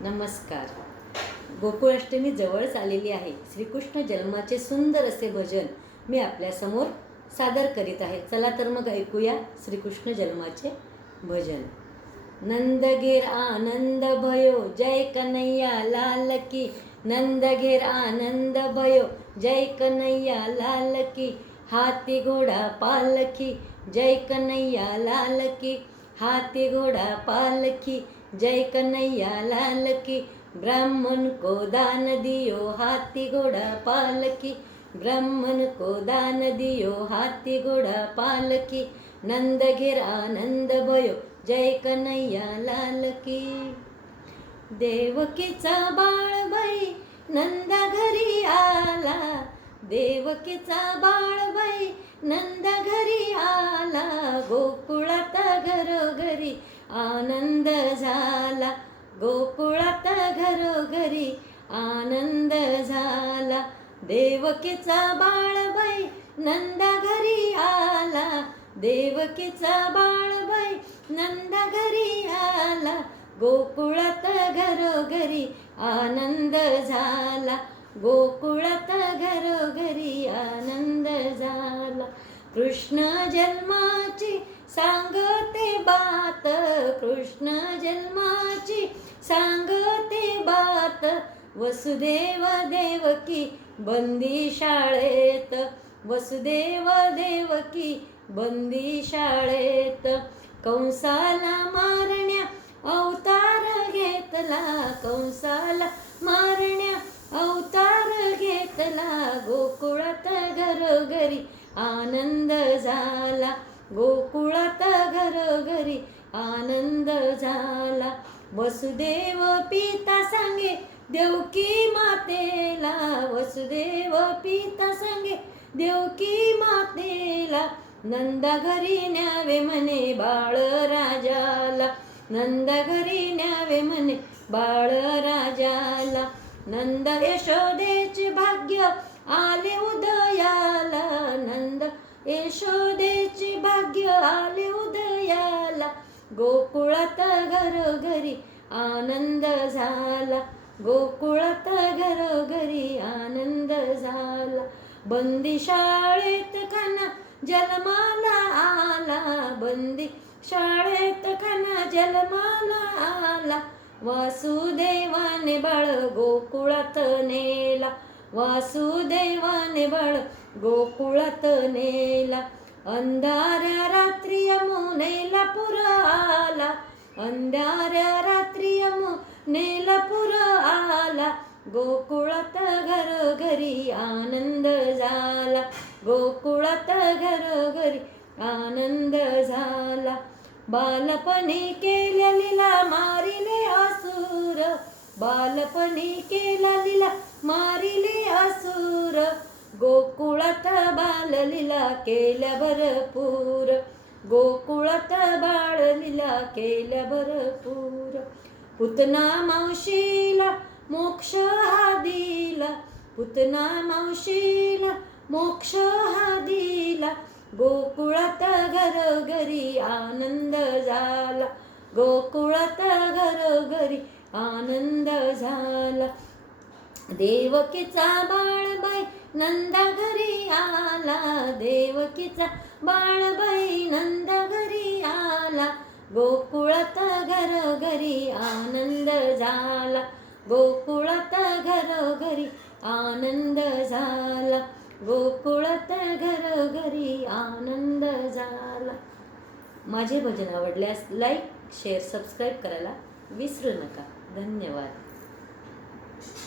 नमस्कार. गोकुळाष्टमी जवळच आलेली आहे. श्रीकृष्ण जन्माचे सुंदर असे भजन मी आपल्यासमोर सादर करीत आहे. चला तर मग ऐकूया श्रीकृष्ण जन्माचे भजन. नंद घेर आनंद भयो जय कन्हैया लाल की. नंद आनंद भयो जय कन्हैया लाल की. हाती घोडा पालखी जय कन्हैया लाल की. हाती घोड़ा पालखी जय कन्हैया लाल की ब्राह्मण को दान दियो हाथी घोड़ा पालकी ब्राह्मण को दान दियो हाथी घोड़ा पालकी नंद घेर आनंद भयो जय कन्हैया लाल की। देवकीचा बाळ बाई नंद घरी आला। देवकीचा बाळ बाई नंद घरी आला। गोकुळात घरोघरी आनंद झाला गोकुळात घरोघरी आनंद झाला देवकीचा बाळबाई नंदा घरी आला देवकीचा बाळबाई नंदा घरी आला गोकुळात घरोघरी आनंद झाला गोकुळात घरोघरी आनंद झाला कृष्ण जन्माची सांगते बात कृष्ण जन्माची. सांगते बात वसुदेव देवकी बंदी शाळेत. वसुदेव देवकी बंदी शाळेत. कंसाला मारण्या अवतार घेतला. कंसाला मारण्या अवतार घेतला. गोकुळात घरोघरी आनंद झाला. गोकुळात घरोघरी आनंद झाला. वसुदेव पिता सांगे देवकी मातेला. वसुदेव पिता सांगे देवकी मातेला. नंदा घरी न्यावे म्हणे बाळ राजाला. नंदा घरी न्यावे म्हणे बाळ राजाला. नंद यशोदेचे भाग्य आले उदयाला. नंद यशोदेचे भाग्य आले उदयाला. गोकुळात घरोघरी आनंद झाला. गोकुळात घरोघरी आनंद झाला. बंदी शाळेत खाना जलमाला आला. बंदी शाळेत खाना जलमाला आला. वासुदेवाने बाळ गोकुळात नेला. वासुदेवाने बाळ गोकुळात नेला. अंधाऱ्या रात्री यमुनेला पुर आला अंधाऱ्या रात्री यमुनेला पुर आला गोकुळात घरोघरी आनंद झाला. गोकुळात घरोघरी आनंद झाला. बालपणी केल्या लीला बालपणी केला लीला मारिले असुर. गोकुळात बाललीला केल्या भरपूर. गोकुळात बाळलीला केल्या भरपूर. पुतना मावशीला मोक्ष हा दिला. पुतना मावशीला मोक्ष हा दिला. गोकुळात घरोघरी आनंद झाला. गोकुळात घरोघरी आनंद झाला. देवकीचा बाळबाई नंदा घरी आला. देवकीचा बाळबाई नंदा घरी आला. गोकुळात घरोघरी आनंद झाला. गोकुळात घरोघरी आनंद झाला. गोकुळात घरोघरी आनंद झाला. माझे भजन आवडल्यास लाईक शेअर सबस्क्राईब करायला विसरू नका. धन्यवाद